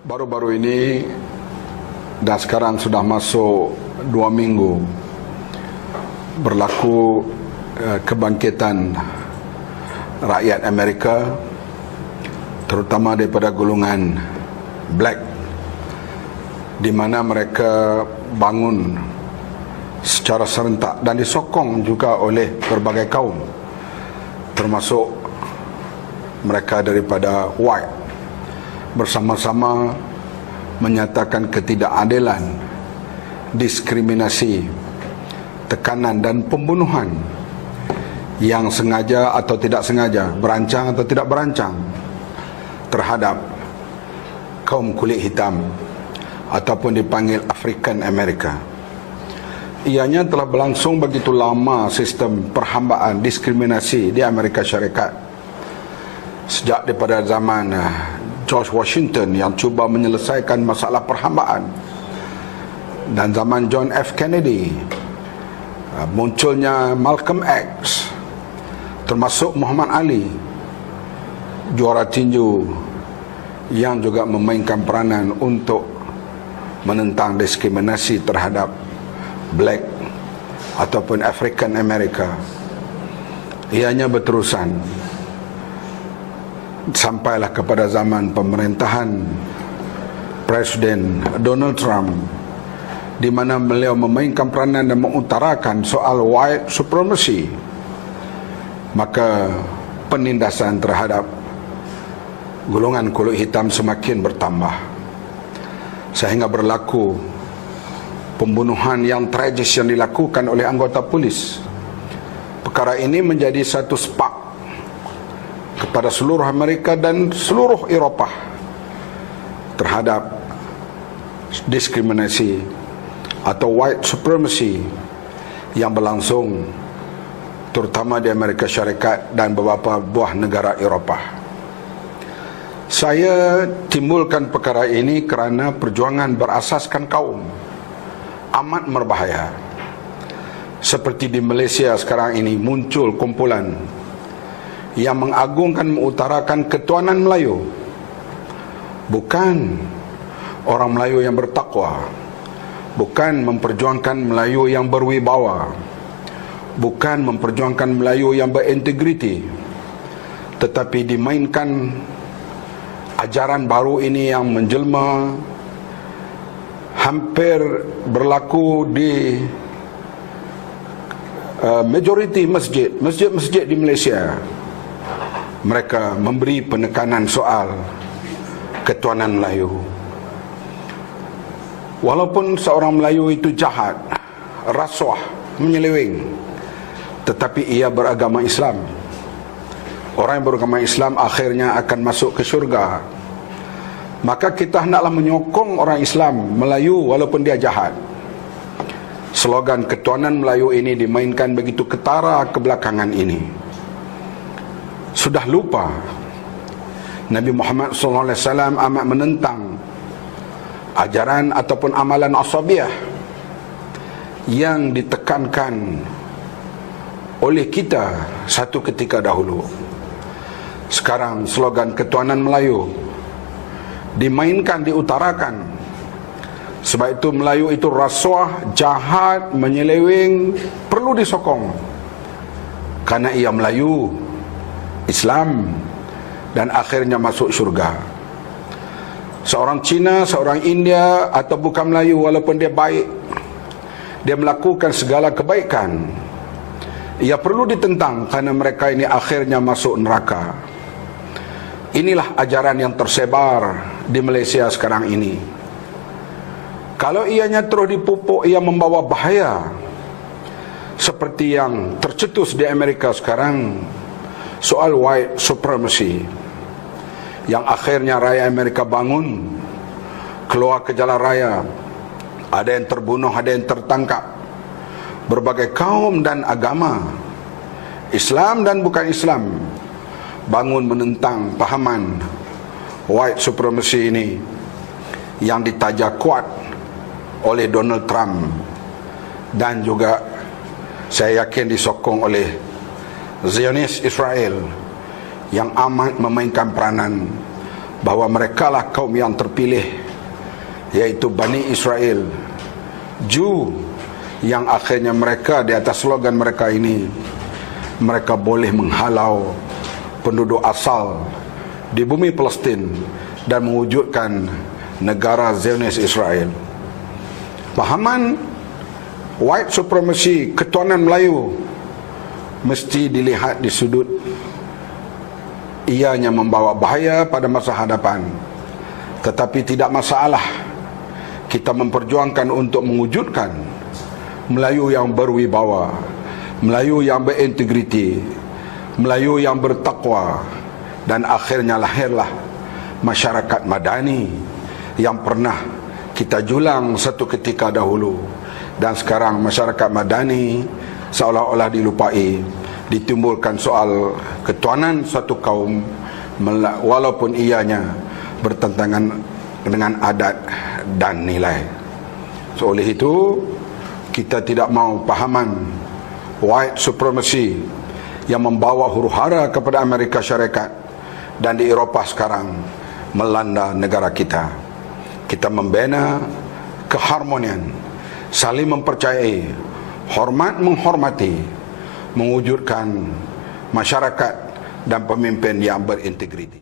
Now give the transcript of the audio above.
Baru-baru ini dan sekarang sudah masuk 2 minggu berlaku kebangkitan rakyat Amerika, terutama daripada golongan black, di mana mereka bangun secara serentak dan disokong juga oleh berbagai kaum, termasuk mereka daripada white, bersama-sama menyatakan ketidakadilan, diskriminasi, tekanan dan pembunuhan yang sengaja atau tidak sengaja, berancang atau tidak berancang terhadap kaum kulit hitam ataupun dipanggil African America. Ianya telah berlangsung begitu lama sistem perhambaan, diskriminasi di Amerika Syarikat, sejak daripada zaman George Washington yang cuba menyelesaikan masalah perhambaan, dan zaman John F. Kennedy, munculnya Malcolm X, termasuk Muhammad Ali, juara tinju yang juga memainkan peranan untuk menentang diskriminasi terhadap black ataupun African America. Ianya berterusan sampailah kepada zaman pemerintahan Presiden Donald Trump, di mana beliau memainkan peranan dan mengutarakan soal white supremacy. Maka penindasan terhadap golongan kulit hitam semakin bertambah, sehingga berlaku pembunuhan yang tragis yang dilakukan oleh anggota polis. Perkara ini menjadi satu spark kepada seluruh Amerika dan seluruh Eropah terhadap diskriminasi atau white supremacy yang berlangsung terutama di Amerika Syarikat dan beberapa buah negara Eropah. Saya timbulkan perkara ini kerana perjuangan berasaskan kaum amat berbahaya. Seperti di Malaysia sekarang ini muncul kumpulan yang mengagungkan, mengutarakan ketuanan Melayu. Bukan orang Melayu yang bertakwa, bukan memperjuangkan Melayu yang berwibawa, bukan memperjuangkan Melayu yang berintegriti, tetapi dimainkan ajaran baru ini yang menjelma, hampir berlaku di majoriti masjid di Malaysia. Mereka memberi penekanan soal ketuanan Melayu. Walaupun seorang Melayu itu jahat, rasuah, menyeleweng, tetapi ia beragama Islam. Orang yang beragama Islam akhirnya akan masuk ke syurga. Maka kita hendaklah menyokong orang Islam Melayu walaupun dia jahat. Slogan ketuanan Melayu ini dimainkan begitu ketara kebelakangan ini. Sudah lupa Nabi Muhammad SAW amat menentang ajaran ataupun amalan asabiah yang ditekankan oleh kita satu ketika dahulu. Sekarang slogan ketuanan Melayu dimainkan, diutarakan. Sebab itu Melayu itu rasuah, jahat, menyeleweng, perlu disokong karena ia Melayu, Islam, dan akhirnya masuk syurga. Seorang Cina, seorang India atau bukan Melayu, walaupun dia baik, dia melakukan segala kebaikan, ia perlu ditentang karena mereka ini akhirnya masuk neraka. Inilah ajaran yang tersebar di Malaysia sekarang ini. Kalau ianya terus dipupuk, ia membawa bahaya seperti yang tercetus di Amerika sekarang, soal white supremacy, yang akhirnya rakyat Amerika bangun, keluar ke jalan raya. Ada yang terbunuh, ada yang tertangkap. Berbagai kaum dan agama, Islam dan bukan Islam, bangun menentang pahaman white supremacy ini yang ditaja kuat oleh Donald Trump, dan juga saya yakin disokong oleh Zionis Israel yang amat memainkan peranan bahawa merekalah kaum yang terpilih, yaitu Bani Israel, Jew, yang akhirnya mereka di atas slogan mereka ini, mereka boleh menghalau penduduk asal di bumi Palestin dan mewujudkan negara Zionis Israel. Pahaman white supremacy, ketuanan Melayu, mesti dilihat di sudut ianya membawa bahaya pada masa hadapan. Tetapi tidak masalah kita memperjuangkan untuk mewujudkan Melayu yang berwibawa, Melayu yang berintegriti, Melayu yang bertakwa, dan akhirnya lahirlah masyarakat madani yang pernah kita julang satu ketika dahulu, dan sekarang masyarakat madani seolah-olah dilupai. Ditimbulkan soal ketuanan suatu kaum walaupun ianya bertentangan dengan adat dan nilai. So, oleh itu kita tidak mahu pahaman white supremacy yang membawa huru-hara kepada Amerika Syarikat dan di Eropah sekarang melanda negara kita. Kita membina keharmonian, saling mempercayai, hormat menghormati, mewujudkan masyarakat dan pemimpin yang berintegriti.